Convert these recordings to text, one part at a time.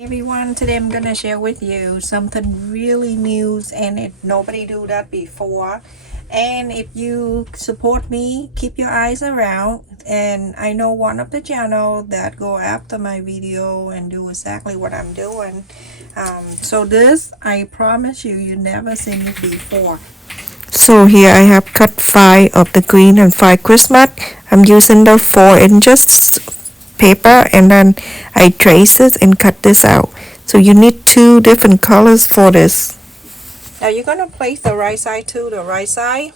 Everyone, today I'm gonna share with you something really new, and nobody do that before. And if you support me, keep your eyes around. And I know one of the channel that go after my video and do exactly what I'm doing. So this, I promise you never seen it before. So here I have cut 5 of the green and 5 Christmas. I'm using the 4 inches paper, and then I trace it and cut this out. So you need 2 different colors for this. Now you're going to place the right side to the right side,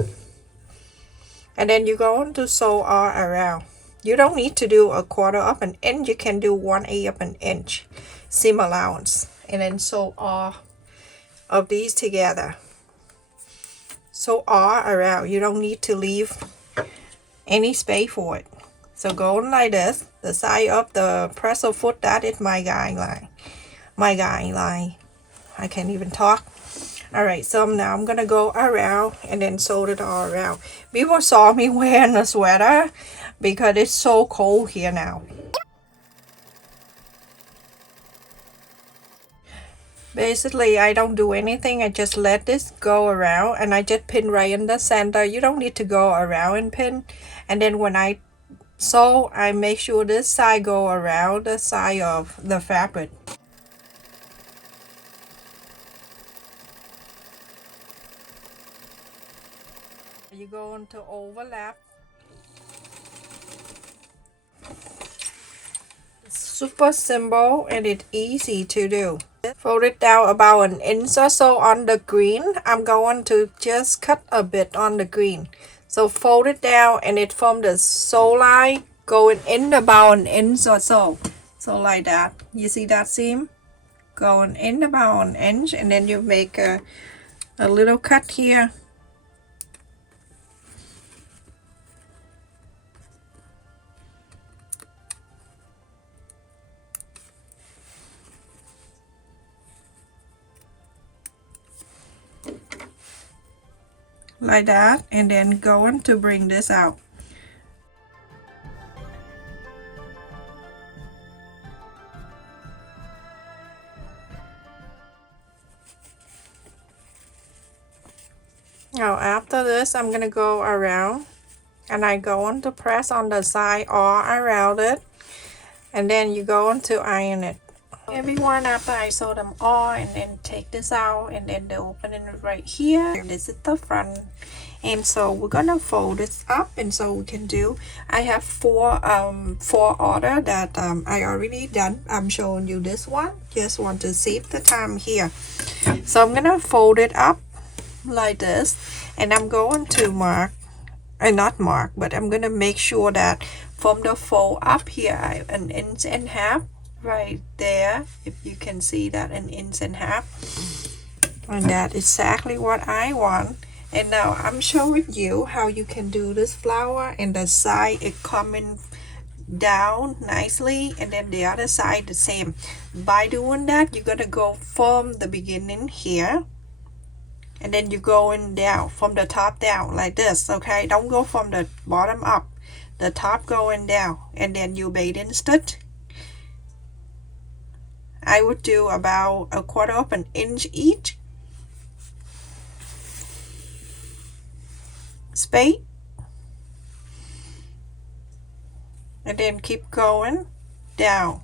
and then you're going to sew all around. You don't need to do 1/4 of an inch, you can do 1/8 of an inch seam allowance, and then sew all of these together. Sew all around, you don't need to leave any space for it. So going like this, the side of the pretzel foot, that is my guideline. I can't even talk. Alright, so now I'm gonna go around and then sew it all around. People saw me wearing a sweater because it's so cold here now. Basically, I don't do anything. I just let this go around and I just pin right in the center. You don't need to go around and pin. And then when I sew, I make sure this side go around the side of the fabric. You're going to overlap. It's super simple and it's easy to do. Fold it down about an inch or so on the green. I'm going to just cut a bit on the green. So fold it down and it from the sew line going in about an inch or so. So like that. You see that seam? Going in about an inch, and then you make a little cut here. Like that, and then going to bring this out. Now after this, I'm gonna go around and I go on to press on the side all around it, and then you go on to iron it. Everyone, after I sew them all and then take this out, and then the opening right here, this is the front. And so we're gonna fold this up, and so we can do, I have four order that I already done. I'm showing you this one, just want to save the time here. So I'm gonna fold it up like this, and I'm going to mark, not mark, but I'm gonna make sure that from the fold up here, I an inch and a half right there, if you can see that, an inch and a half, and that's exactly what I want. And now I'm showing you how you can do this flower, and the side it coming down nicely, and then the other side the same. By doing that, you're gonna go from the beginning here, and then you going down from the top down like this. Okay, don't go from the bottom up, the top going down, and then you bait in stitch. I would do about 1/4 of an inch each space, and then keep going down.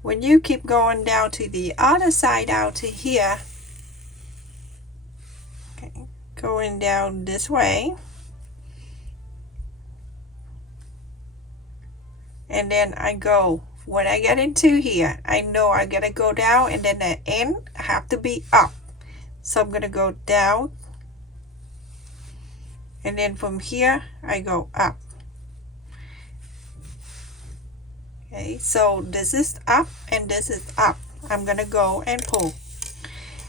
When you keep going down to the other side, out to here, okay, going down this way, and then I go, when I get into here, I know I gotta go down, and then the end have to be up. So I'm gonna go down, and then from here I go up. Okay, so this is up and this is up. I'm gonna go and pull,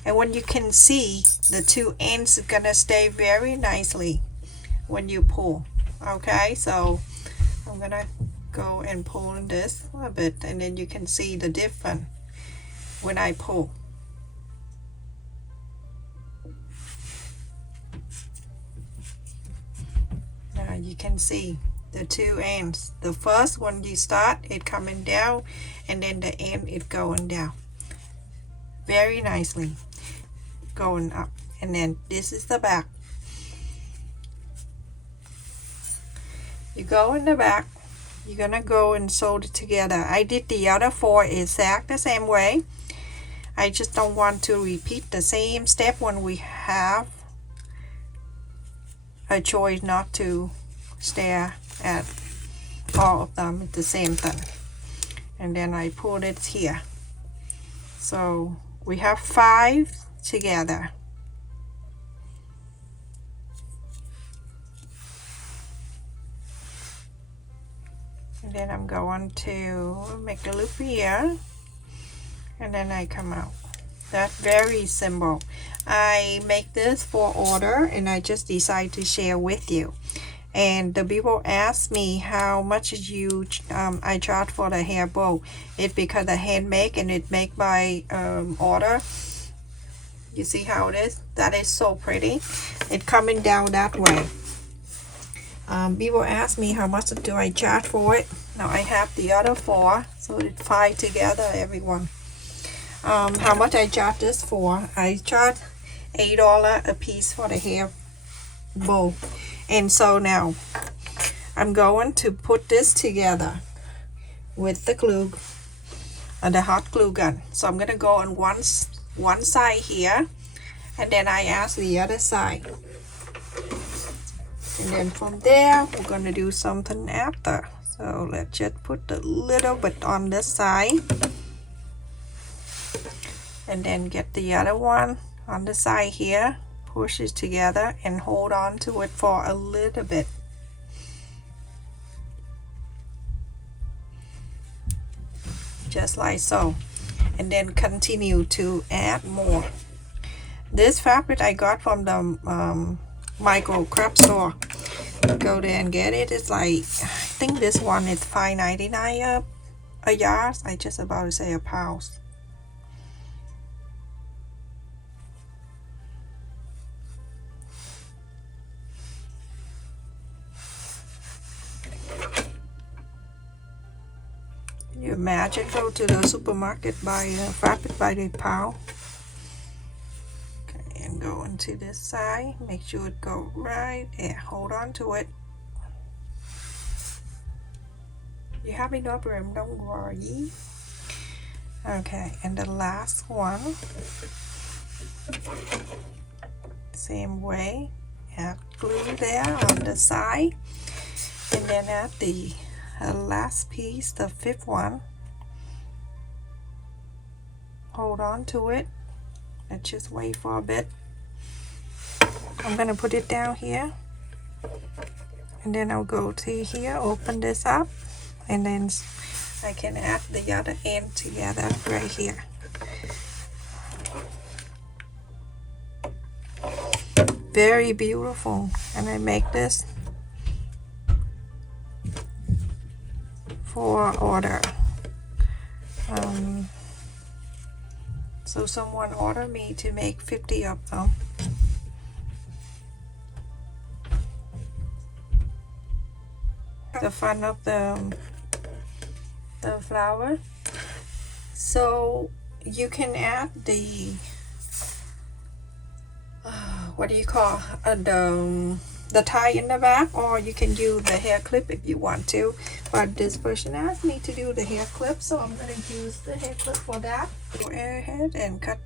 and when you can see, the two ends are gonna stay very nicely when you pull. Okay, so I'm gonna go and pull this a bit, and then you can see the difference when I pull. Now you can see the two ends. The first one you start it coming down, and then the end it going down. very nicely going up. And then this is the back. You go in the back, you're gonna go and sew it together. I did the other 4 exact the same way. I just don't want to repeat the same step when we have a choice not to stare at all of them at the same time. And then I put it here. So we have 5 together. And then I'm going to make a loop here, and then I come out. That's very simple. I make this for order, and I just decide to share with you. And the people ask me how much I charge for the hair bow. It's because I handmade and it make by order. You see how it is? That is so pretty. It coming down that way. People ask me how much do I charge for it. Now I have the other 4, so it's 5 together, everyone. How much I charge this for? I charge $8 a piece for the hair bow. And so now I'm going to put this together with the glue, the hot glue gun. So I'm gonna go on one side here, and then I ask the other side. And then from there, we're going to do something after. So let's just put a little bit on this side. And then get the other one on the side here. Push it together and hold on to it for a little bit. Just like so. And then continue to add more. This fabric I got from the micro craft store. Go there and get it. It's like, I think this one is $5.99 a yard. I just about to say a pound. Can you imagine go to the supermarket buy fabric by the pound? And go into this side, make sure it go right, and hold on to it. You have enough room, don't worry. Okay, and the last one, same way, add glue there on the side, and then add the last piece, the 5th one, hold on to it. Let's just wait for a bit. I'm gonna put it down here, and then I'll go to here, open this up, and then I can add the other end together right here. Very beautiful. And I make this for order. So someone ordered me to make 50 of them. The front of the flower. So you can add the what do you call the tie in the back, or you can use the hair clip if you want to. But this person asked me to do the hair clip, so I'm going to use the hair clip for that. Go ahead and cut.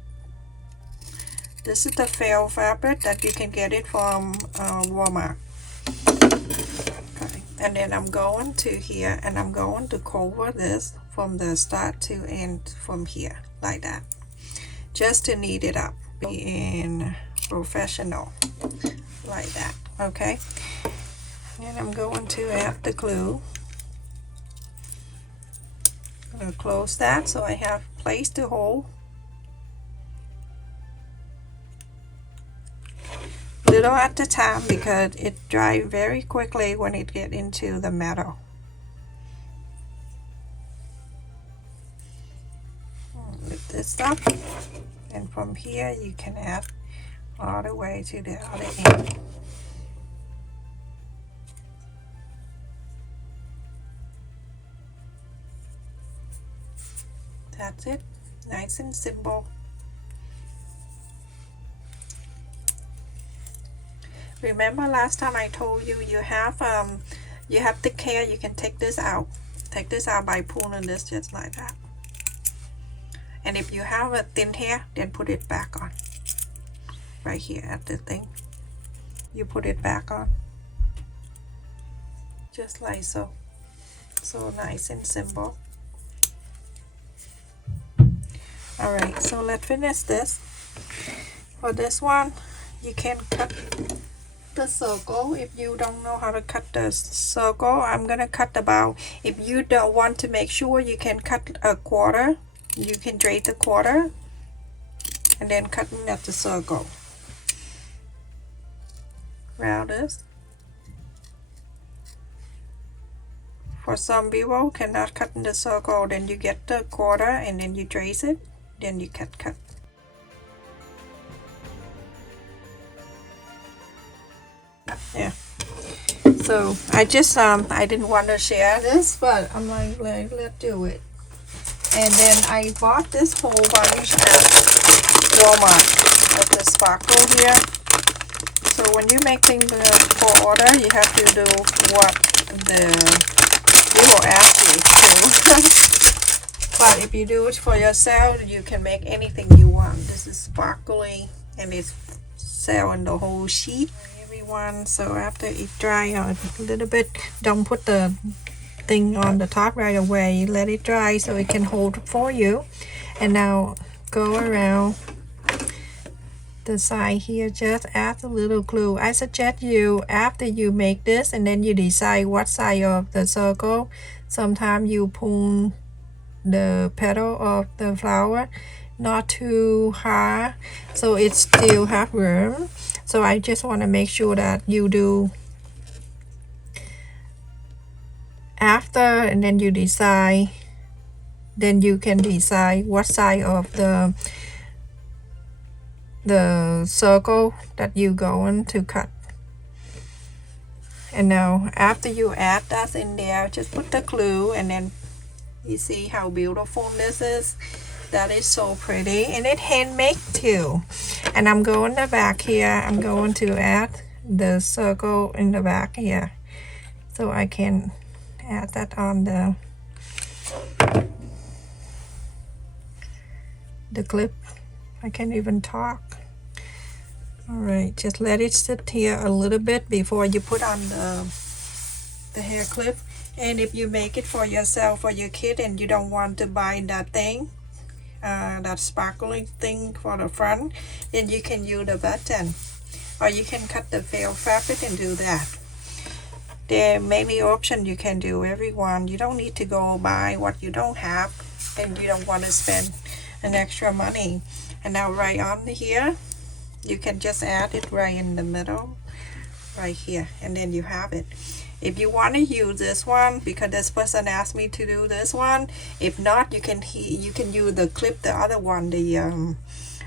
This is the felt fabric that you can get it from Walmart. Okay. And then I'm going to here, and I'm going to cover this from the start to end from here, like that. Just to knead it up. In professional, like that. Okay, and I'm going to add the glue. I'm going to close that so I have place to hold. Little at a time because it dries very quickly when it gets into the metal. Lift this up, and from here you can add all the way to the other end. That's it. Nice and simple. Remember last time I told you you have thick hair, you can take this out. Take this out by pulling this just like that. And if you have a thin hair, then put it back on. Right here at the thing. You put it back on. Just like so. So nice and simple. Alright, so let's finish this. For this one, you can cut the circle. If you don't know how to cut the circle, I'm gonna cut about, if you don't want to make sure, you can cut a quarter. You can drape the quarter and then cutting at the circle. Round this. For some people cannot cut in the circle, then you get the quarter and then you trace it, then you cut. Yeah. So I just I didn't want to share this, but I'm like let's do it. And then I bought this whole bunch at Walmart with the sparkle here. So when you make things for order, you have to do what they will ask you to. But if you do it for yourself, you can make anything you want. This is sparkly and it's selling the whole sheet. Everyone, so after it dry out a little bit, don't put the thing on the top right away. Let it dry so it can hold for you. And now go around the side here, just add a little glue. I suggest you, after you make this and then you decide what side of the circle, sometimes you pull the petal of the flower not too hard so it still have room. So I just want to make sure that you do after, and then you decide, then you can decide what side of the circle that you going to cut. And now after you add that in there, just put the glue, and then you see how beautiful this is. That is so pretty, and it handmade too. And I'm going the back here, I'm going to add the circle in the back here, so I can add that on the clip. I can't even talk. Alright, just let it sit here a little bit before you put on the hair clip. And if you make it for yourself or your kid and you don't want to buy that thing, that sparkling thing for the front, then you can use the button, or you can cut the felt fabric and do that. There are many options you can do, everyone. You don't need to go buy what you don't have and you don't want to spend an extra money. And now right on here, you can just add it right in the middle, right here, and then you have it. If you want to use this one, because this person asked me to do this one, if not, you can use the clip, the other one, the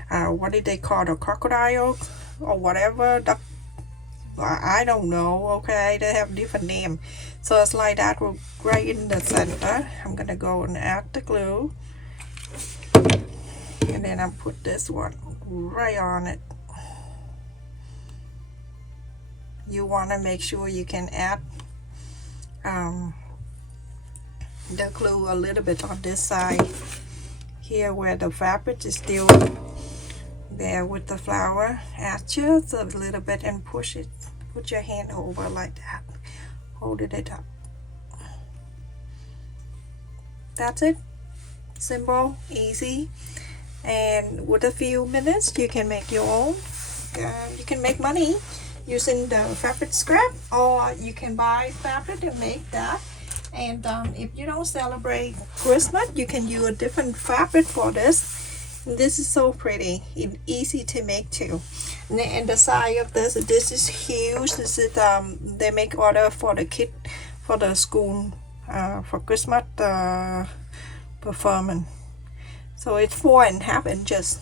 what did they call, the crocodile or whatever, I don't know, okay, they have different name. So it's like that, right in the center. I'm gonna go and add the glue, and then I'll put this one right on it. You want to make sure you can add the glue a little bit on this side here where the fabric is still there with the flower. Add just a little bit and push it. Put your hand over like that, holding it up. That's it. Simple, easy, and with a few minutes you can make your own. You can make money using the fabric scrap, or you can buy fabric and make that. And if you don't celebrate Christmas, you can use a different fabric for this. This is so pretty and easy to make too. And the size of this is huge. This is they make order for the kid, for the school, for Christmas performance. So it's 4.5 inches.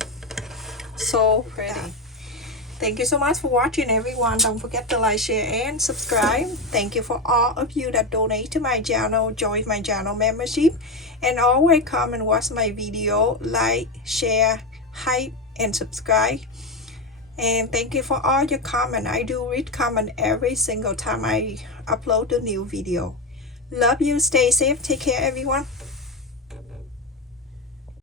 So pretty. Thank you so much for watching, everyone. Don't forget to like, share, and subscribe. Thank you for all of you that donate to my channel, join my channel membership, and always come and watch my video, like, share, hype, and subscribe. And thank you for all your comment. I do read comment every single time I upload a new video. Love you. Stay safe. Take care, everyone.